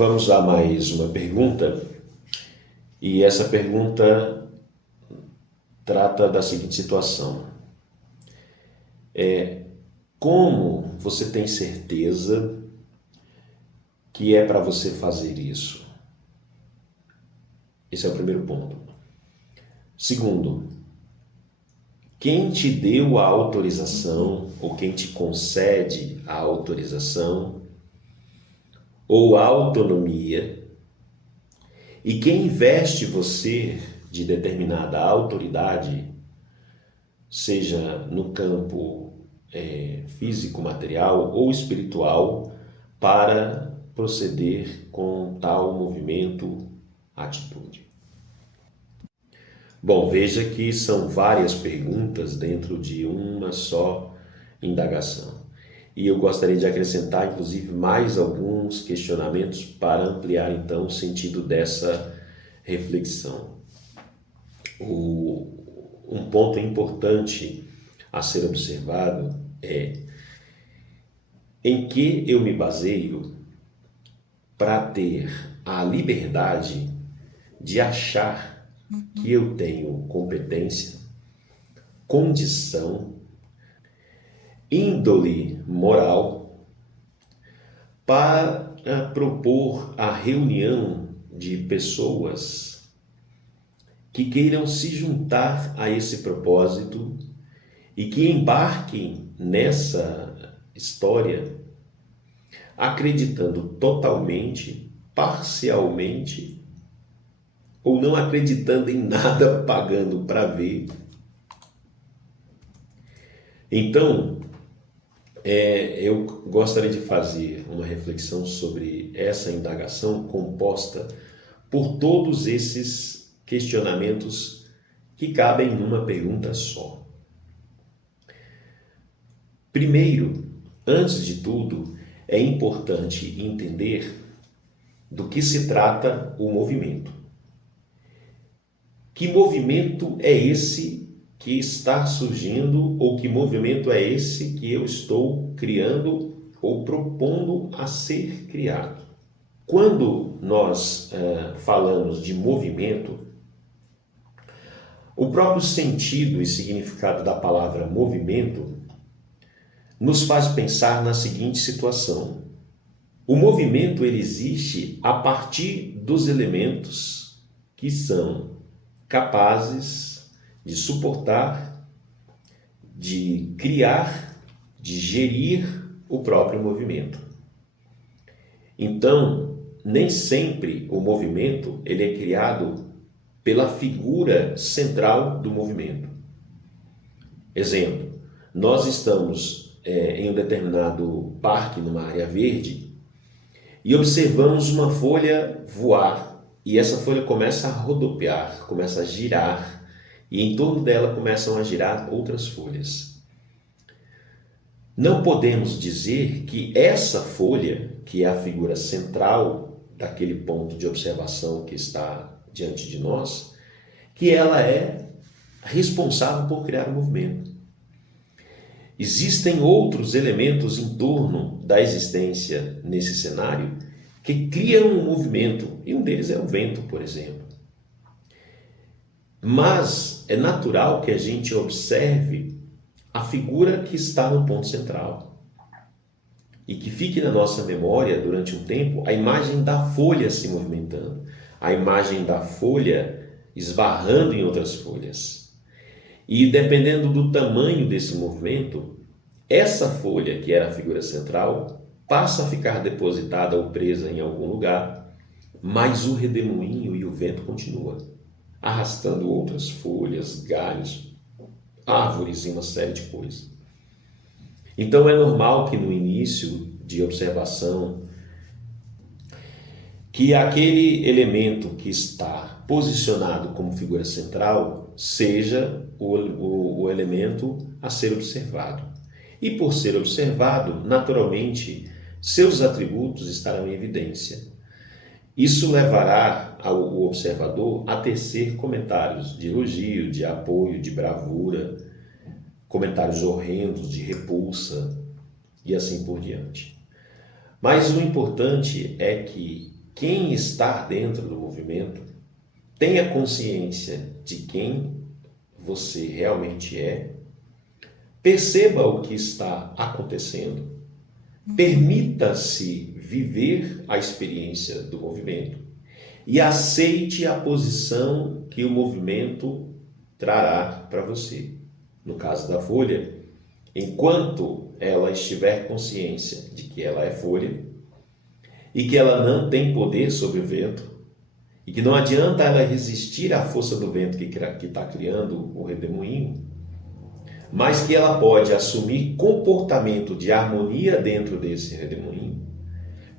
Vamos a mais uma pergunta, e essa pergunta trata da seguinte situação. Como você tem certeza que é para você fazer isso? Esse é o primeiro ponto. Segundo, quem te deu a autorização ou quem te concede a autorização ou a autonomia e quem investe você de determinada autoridade, seja no campo físico, material ou espiritual, para proceder com tal movimento, atitude. Bom, veja que são várias perguntas dentro de uma só indagação. E eu gostaria de acrescentar, inclusive, mais alguns questionamentos para ampliar, então, o sentido dessa reflexão. Um ponto importante a ser observado é em que eu me baseio para ter a liberdade de achar que eu tenho competência, condição, índole moral para propor a reunião de pessoas que queiram se juntar a esse propósito e que embarquem nessa história acreditando totalmente, parcialmente, ou não acreditando em nada, pagando para ver. Então, eu gostaria de fazer uma reflexão sobre essa indagação composta por todos esses questionamentos que cabem numa pergunta só. Primeiro, antes de tudo, é importante entender do que se trata o movimento. Que movimento é esse que está surgindo, ou que movimento é esse que eu estou criando ou propondo a ser criado? Quando nós falamos de movimento, o próprio sentido e significado da palavra movimento nos faz pensar na seguinte situação. O movimento ele existe a partir dos elementos que são capazes de suportar, de criar, de gerir o próprio movimento. Então, nem sempre o movimento ele é criado pela figura central do movimento. Exemplo, nós estamos em um determinado parque, numa área verde, e observamos uma folha voar, e essa folha começa a rodopiar, começa a girar, e em torno dela começam a girar outras folhas. Não podemos dizer que essa folha, que é a figura central daquele ponto de observação que está diante de nós, que ela é responsável por criar o movimento. Existem outros elementos em torno da existência nesse cenário que criam um movimento, e um deles é o vento, por exemplo. Mas é natural que a gente observe a figura que está no ponto central e que fique na nossa memória durante um tempo a imagem da folha se movimentando, a imagem da folha esbarrando em outras folhas. E dependendo do tamanho desse movimento, essa folha, que era a figura central, passa a ficar depositada ou presa em algum lugar, mas o redemoinho e o vento continua, arrastando outras folhas, galhos, árvores e uma série de coisas. Então é normal que no início de observação, que aquele elemento que está posicionado como figura central seja o elemento a ser observado. E por ser observado, naturalmente, seus atributos estarão em evidência. Isso levará o observador a tecer comentários de elogio, de apoio, de bravura, comentários horrendos, de repulsa e assim por diante. Mas o importante é que quem está dentro do movimento tenha consciência de quem você realmente é, perceba o que está acontecendo, permita-se viver a experiência do movimento e aceite a posição que o movimento trará para você. No caso da folha, enquanto ela estiver consciência de que ela é folha e que ela não tem poder sobre o vento e que não adianta ela resistir à força do vento que está criando o redemoinho, mas que ela pode assumir comportamento de harmonia dentro desse redemoinho,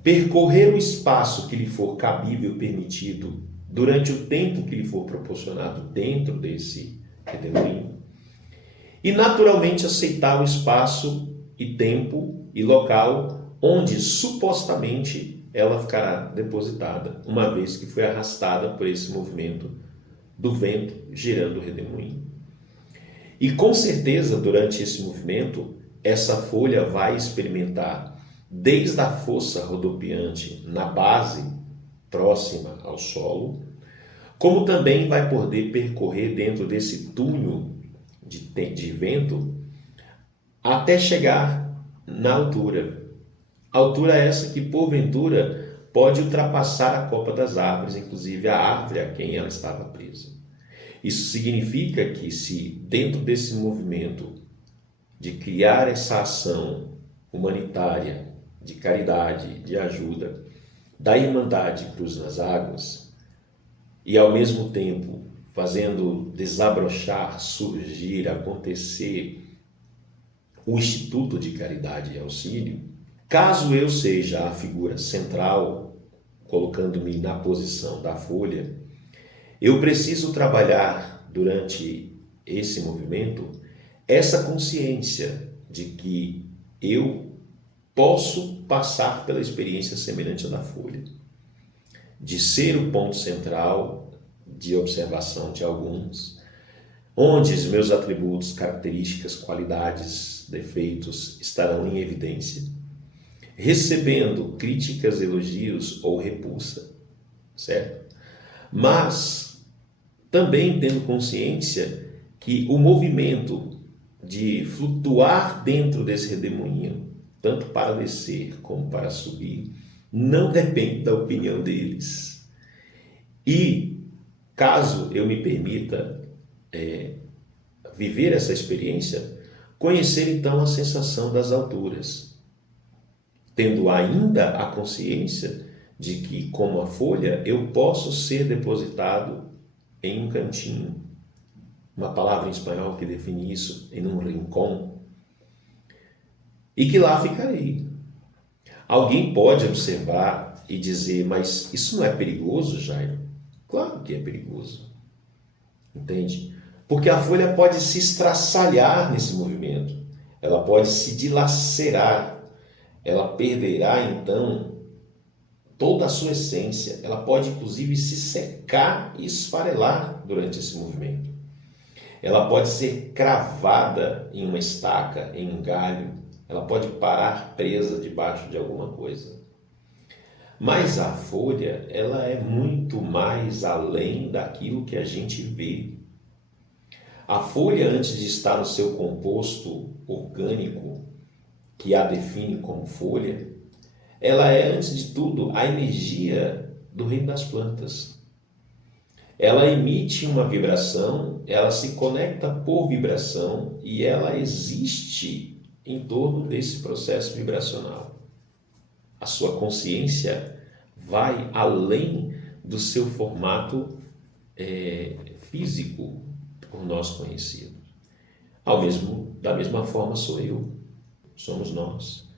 percorrer o espaço que lhe for cabível, permitido, durante o tempo que lhe for proporcionado dentro desse redemoinho, e naturalmente aceitar o espaço e tempo e local onde supostamente ela ficará depositada, uma vez que foi arrastada por esse movimento do vento girando o redemoinho. E com certeza, durante esse movimento, essa folha vai experimentar desde a força rodopiante na base, próxima ao solo, como também vai poder percorrer dentro desse túnel de vento até chegar na altura. Altura essa que, porventura, pode ultrapassar a copa das árvores, inclusive a árvore a quem ela estava presa. Isso significa que, se dentro desse movimento de criar essa ação humanitária, de caridade, de ajuda, da Irmandade Cruz nas Águas, e ao mesmo tempo fazendo desabrochar, surgir, acontecer o Instituto de Caridade e Auxílio, caso eu seja a figura central, colocando-me na posição da folha, eu preciso trabalhar durante esse movimento essa consciência de que eu posso passar pela experiência semelhante à da folha, de ser o ponto central de observação de alguns, onde os meus atributos, características, qualidades, defeitos estarão em evidência, recebendo críticas, elogios ou repulsa, certo? Mas também tendo consciência que o movimento de flutuar dentro desse redemoinho, tanto para descer como para subir, não depende da opinião deles. E caso eu me permita viver essa experiência, conhecer então a sensação das alturas, tendo ainda a consciência de que, como a folha, eu posso ser depositado em um cantinho, uma palavra em espanhol que define isso, em um rincón, e que lá ficarei. Alguém pode observar e dizer, mas isso não é perigoso, Jairo? Claro que é perigoso, entende? Porque a folha pode se estraçalhar nesse movimento, ela pode se dilacerar, ela perderá então toda a sua essência, ela pode inclusive se secar e esfarelar durante esse movimento. Ela pode ser cravada em uma estaca, em um galho, ela pode parar presa debaixo de alguma coisa. Mas a folha, ela é muito mais além daquilo que a gente vê. A folha, antes de estar no seu composto orgânico, que a define como folha, ela é, antes de tudo, a energia do reino das plantas. Ela emite uma vibração, ela se conecta por vibração e ela existe em torno desse processo vibracional. A sua consciência vai além do seu formato físico, por nós conhecido. Da mesma forma sou eu, somos nós.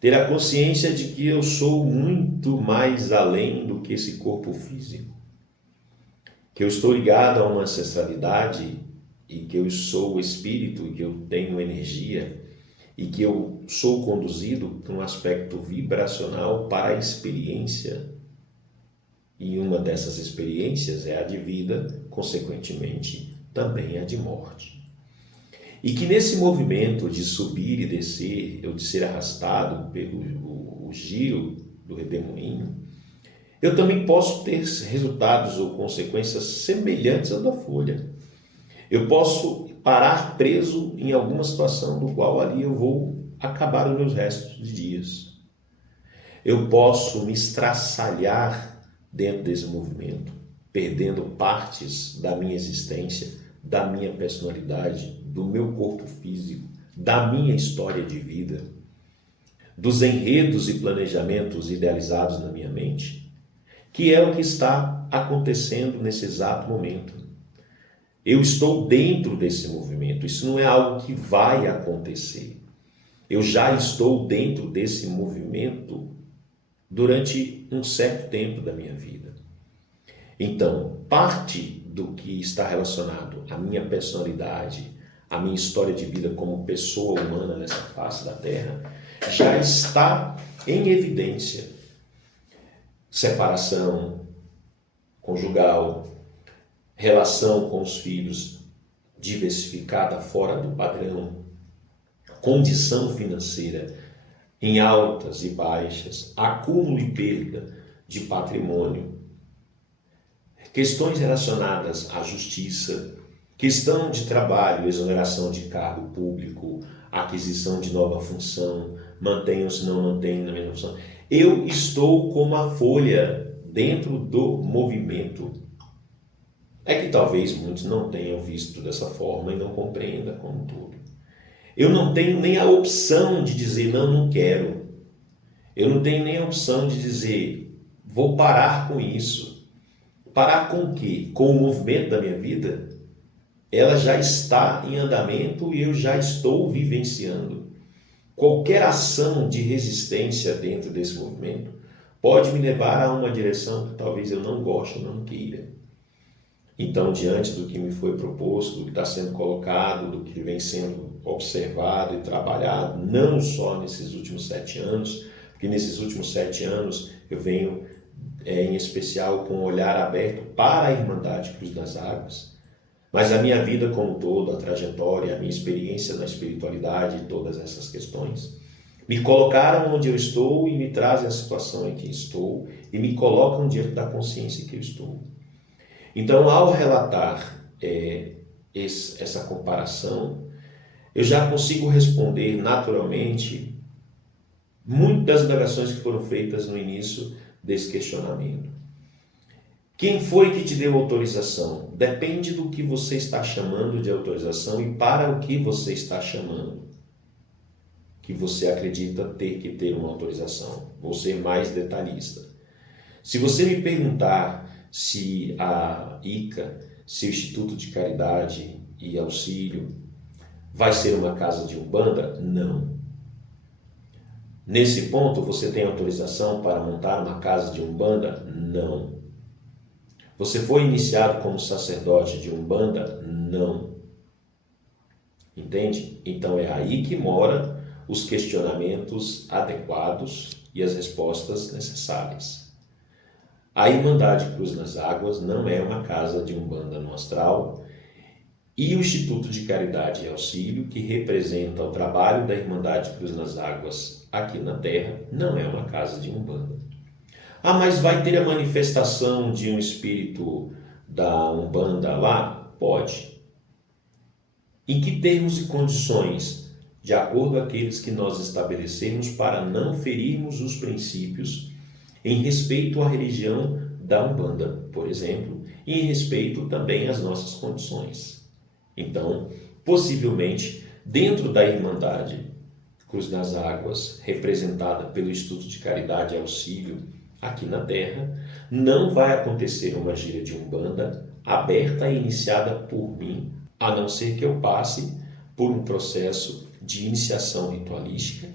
Ter a consciência de que eu sou muito mais além do que esse corpo físico, que eu estou ligado a uma ancestralidade e que eu sou o espírito e que eu tenho energia e que eu sou conduzido por um aspecto vibracional para a experiência. E uma dessas experiências é a de vida, consequentemente, também a de morte. E que nesse movimento de subir e descer, eu de ser arrastado pelo o giro do redemoinho, eu também posso ter resultados ou consequências semelhantes à da folha. Eu posso parar preso em alguma situação no qual ali eu vou acabar os meus restos de dias. Eu posso me estraçalhar dentro desse movimento, perdendo partes da minha existência, da minha personalidade, do meu corpo físico, da minha história de vida, dos enredos e planejamentos idealizados na minha mente, que é o que está acontecendo nesse exato momento. Eu estou dentro desse movimento, isso não é algo que vai acontecer. Eu já estou dentro desse movimento durante um certo tempo da minha vida. Então, parte do que está relacionado à minha personalidade, à minha história de vida como pessoa humana nessa face da Terra, já está em evidência. Separação conjugal, relação com os filhos diversificada fora do padrão, condição financeira em altas e baixas, acúmulo e perda de patrimônio, questões relacionadas à justiça, questão de trabalho, exoneração de cargo público, aquisição de nova função, mantenham-se, não mantenham na mesma função. Eu estou como a folha dentro do movimento. É que talvez muitos não tenham visto dessa forma e não compreendam como tudo. Eu não tenho nem a opção de dizer não quero. Eu não tenho nem a opção de dizer vou parar com isso. Parar com o quê? Com o movimento da minha vida? Ela já está em andamento e eu já estou vivenciando. Qualquer ação de resistência dentro desse movimento pode me levar a uma direção que talvez eu não goste ou não queira. Então, diante do que me foi proposto, do que está sendo colocado, do que vem sendo observado e trabalhado, não só nesses últimos 7 anos, porque nesses últimos 7 anos eu venho, em especial, com um olhar aberto para a Irmandade Cruz das Águas, mas a minha vida como um todo, a trajetória, a minha experiência na espiritualidade e todas essas questões, me colocaram onde eu estou e me trazem a situação em que estou e me colocam diante da consciência em que eu estou. Então, ao relatar essa comparação, eu já consigo responder naturalmente muitas das indagações que foram feitas no início desse questionamento. Quem foi que te deu autorização? Depende do que você está chamando de autorização e para o que você está chamando, que você acredita ter que ter uma autorização. Vou ser mais detalhista. Se você me perguntar se a ICA, se o Instituto de Caridade e Auxílio vai ser uma casa de umbanda, não. Nesse ponto, você tem autorização para montar uma casa de umbanda? Não. Você foi iniciado como sacerdote de umbanda? Não. Entende? Então é aí que mora os questionamentos adequados e as respostas necessárias. A Irmandade Cruz nas Águas não é uma casa de umbanda no astral e o Instituto de Caridade e Auxílio, que representa o trabalho da Irmandade Cruz nas Águas aqui na Terra, não é uma casa de umbanda. Ah, mas vai ter a manifestação de um espírito da umbanda lá? Pode. Em que termos e condições? De acordo com aqueles que nós estabelecemos para não ferirmos os princípios em respeito à religião da Umbanda, por exemplo, e em respeito também às nossas condições. Então, possivelmente, dentro da Irmandade Cruz das Águas, representada pelo Instituto de Caridade e Auxílio aqui na Terra, não vai acontecer uma gira de Umbanda aberta e iniciada por mim, a não ser que eu passe por um processo de iniciação ritualística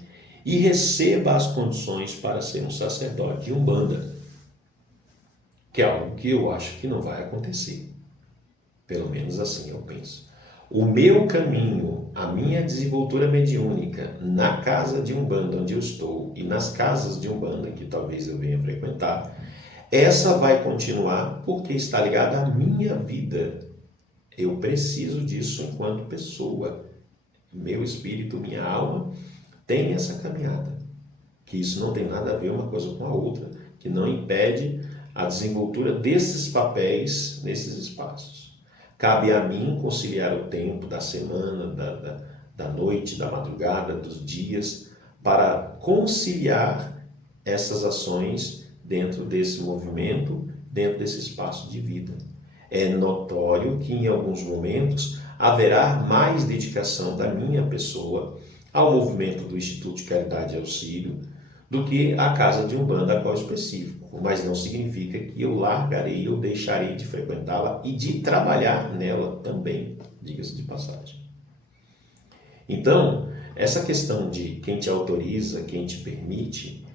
e receba as condições para ser um sacerdote de Umbanda, que é algo que eu acho que não vai acontecer. Pelo menos assim eu penso. O meu caminho, a minha desenvoltura mediúnica na casa de Umbanda onde eu estou e nas casas de Umbanda que talvez eu venha frequentar, essa vai continuar porque está ligada à minha vida. Eu preciso disso enquanto pessoa. Meu espírito, minha alma tem essa caminhada, que isso não tem nada a ver uma coisa com a outra, que não impede a desenvoltura desses papéis nesses espaços. Cabe a mim conciliar o tempo da semana, da noite, da madrugada, dos dias, para conciliar essas ações dentro desse movimento, dentro desse espaço de vida. É notório que em alguns momentos haverá mais dedicação da minha pessoa ao movimento do Instituto de Caridade e Auxílio do que à casa de Umbanda a qual específico, mas não significa que eu largarei ou deixarei de frequentá-la e de trabalhar nela também, diga-se de passagem. Então, essa questão de quem te autoriza, quem te permite,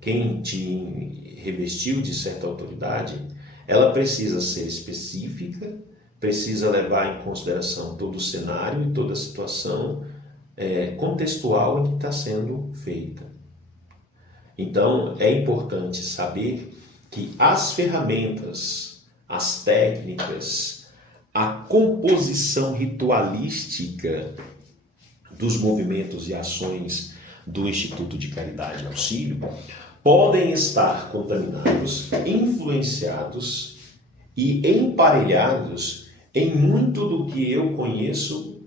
quem te revestiu de certa autoridade, ela precisa ser específica, precisa levar em consideração todo o cenário e toda a situação contextual em que está sendo feita. Então, é importante saber que as ferramentas, as técnicas, a composição ritualística dos movimentos e ações do Instituto de Caridade e Auxílio podem estar contaminados, influenciados e emparelhados em muito do que eu conheço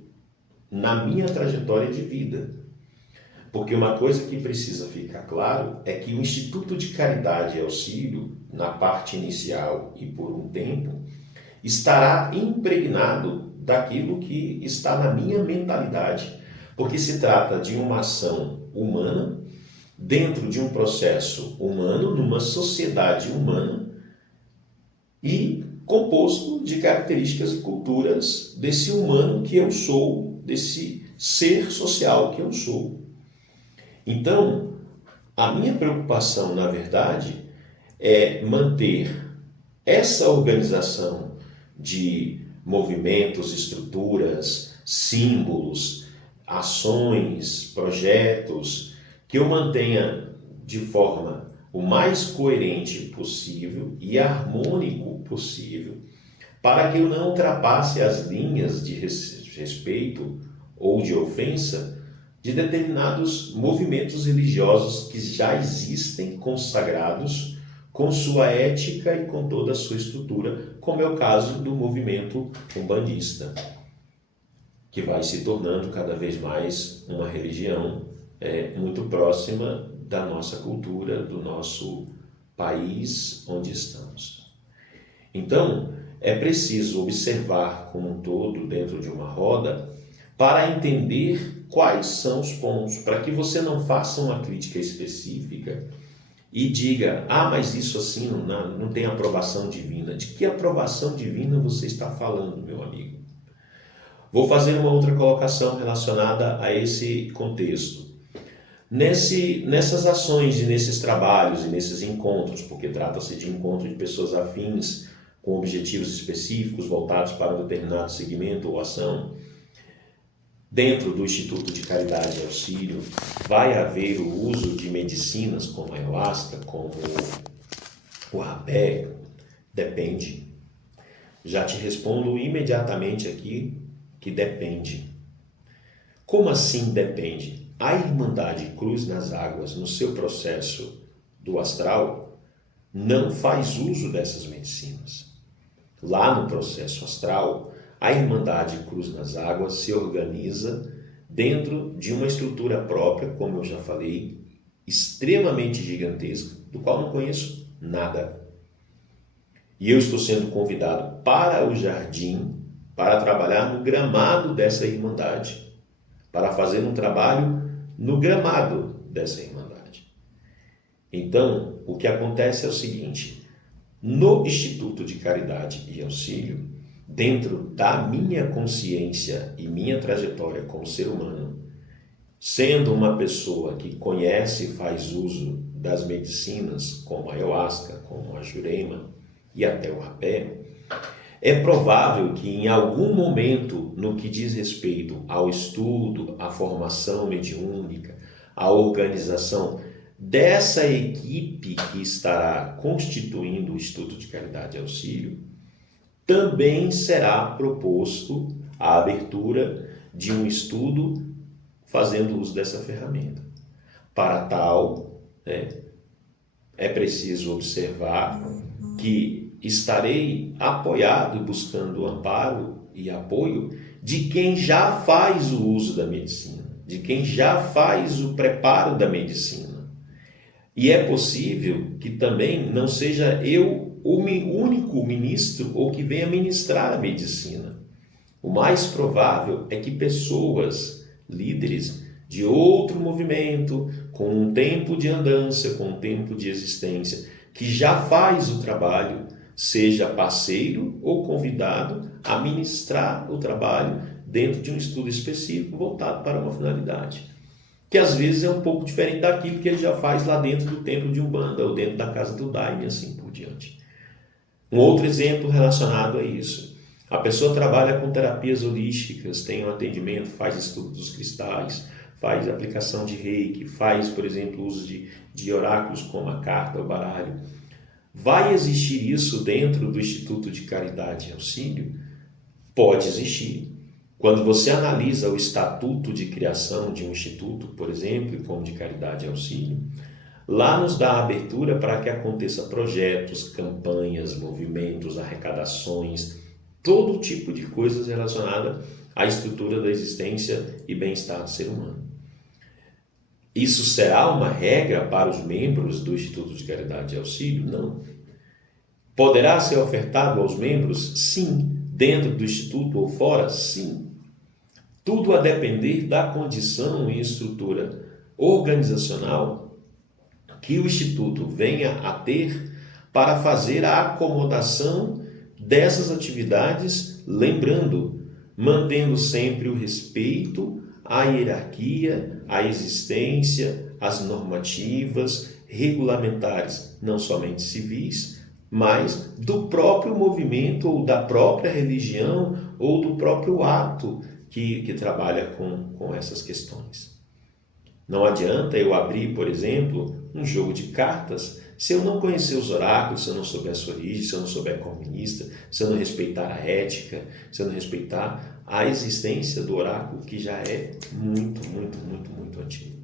na minha trajetória de vida. Porque uma coisa que precisa ficar claro é que o Instituto de Caridade e Auxílio, na parte inicial e por um tempo, estará impregnado daquilo que está na minha mentalidade, porque se trata de uma ação humana, dentro de um processo humano, numa sociedade humana, e composto de características e culturas desse humano que eu sou, desse ser social que eu sou. Então, a minha preocupação, na verdade, é manter essa organização de movimentos, estruturas, símbolos, ações, projetos, que eu mantenha de forma o mais coerente possível e harmônico possível, para que eu não ultrapasse as linhas de respeito ou de ofensa de determinados movimentos religiosos que já existem consagrados com sua ética e com toda a sua estrutura, como é o caso do movimento umbandista, que vai se tornando cada vez mais uma religião muito próxima da nossa cultura, do nosso país onde estamos. Então, é preciso observar como um todo dentro de uma roda para entender quais são os pontos, para que você não faça uma crítica específica e diga, mas isso assim não tem aprovação divina. De que aprovação divina você está falando, meu amigo? Vou fazer uma outra colocação relacionada a esse contexto. Nessas ações e nesses trabalhos e nesses encontros, porque trata-se de encontro de pessoas afins com objetivos específicos voltados para um determinado segmento ou ação, dentro do Instituto de Caridade e Auxílio, vai haver o uso de medicinas como a ayahuasca, como o rapé? Depende. Já te respondo imediatamente aqui que depende. Como assim depende? A Irmandade Cruz nas Águas, no seu processo do astral, não faz uso dessas medicinas. Lá no processo astral, a Irmandade Cruz nas Águas se organiza dentro de uma estrutura própria, como eu já falei, extremamente gigantesca, do qual não conheço nada. E eu estou sendo convidado para o jardim, para trabalhar no gramado dessa Irmandade, para fazer um trabalho no gramado dessa Irmandade. Então, o que acontece é o seguinte: no Instituto de Caridade e Auxílio, dentro da minha consciência e minha trajetória como ser humano, sendo uma pessoa que conhece e faz uso das medicinas, como a ayahuasca, como a jurema e até o rapé, é provável que em algum momento, no que diz respeito ao estudo, à formação mediúnica, à organização dessa equipe que estará constituindo o Instituto de Caridade e Auxílio, também será proposto a abertura de um estudo fazendo uso dessa ferramenta. Para tal, é preciso observar que estarei apoiado e buscando amparo e apoio de quem já faz o uso da medicina, de quem já faz o preparo da medicina. E é possível que também não seja eu o único ministro ou que venha ministrar a medicina. O mais provável é que pessoas, líderes de outro movimento, com um tempo de andança, com um tempo de existência, que já faz o trabalho, seja parceiro ou convidado a ministrar o trabalho dentro de um estudo específico voltado para uma finalidade, que às vezes é um pouco diferente daquilo que ele já faz lá dentro do templo de Umbanda ou dentro da casa do Daime e assim por diante. Um outro exemplo relacionado a isso. A pessoa trabalha com terapias holísticas, tem um atendimento, faz estudo dos cristais, faz aplicação de reiki, faz, por exemplo, uso de oráculos como a carta, o baralho. Vai existir isso dentro do Instituto de Caridade e Auxílio? Pode existir. Quando você analisa o estatuto de criação de um instituto, por exemplo, como de Caridade e Auxílio, lá nos dá abertura para que aconteça projetos, campanhas, movimentos, arrecadações, todo tipo de coisas relacionadas à estrutura da existência e bem-estar do ser humano. Isso será uma regra para os membros do Instituto de Caridade e Auxílio? Não. Poderá ser ofertado aos membros? Sim. Dentro do Instituto ou fora? Sim. Tudo a depender da condição e estrutura organizacional que o Instituto venha a ter para fazer a acomodação dessas atividades, lembrando, mantendo sempre o respeito à hierarquia, à existência, às normativas regulamentares, não somente civis, mas do próprio movimento ou da própria religião ou do próprio ato que trabalha com essas questões. Não adianta eu abrir, por exemplo, um jogo de cartas se eu não conhecer os oráculos, se eu não souber a sua origem, se eu não souber comunista, se eu não respeitar a ética, se eu não respeitar a existência do oráculo, que já é muito, muito, muito, muito antigo.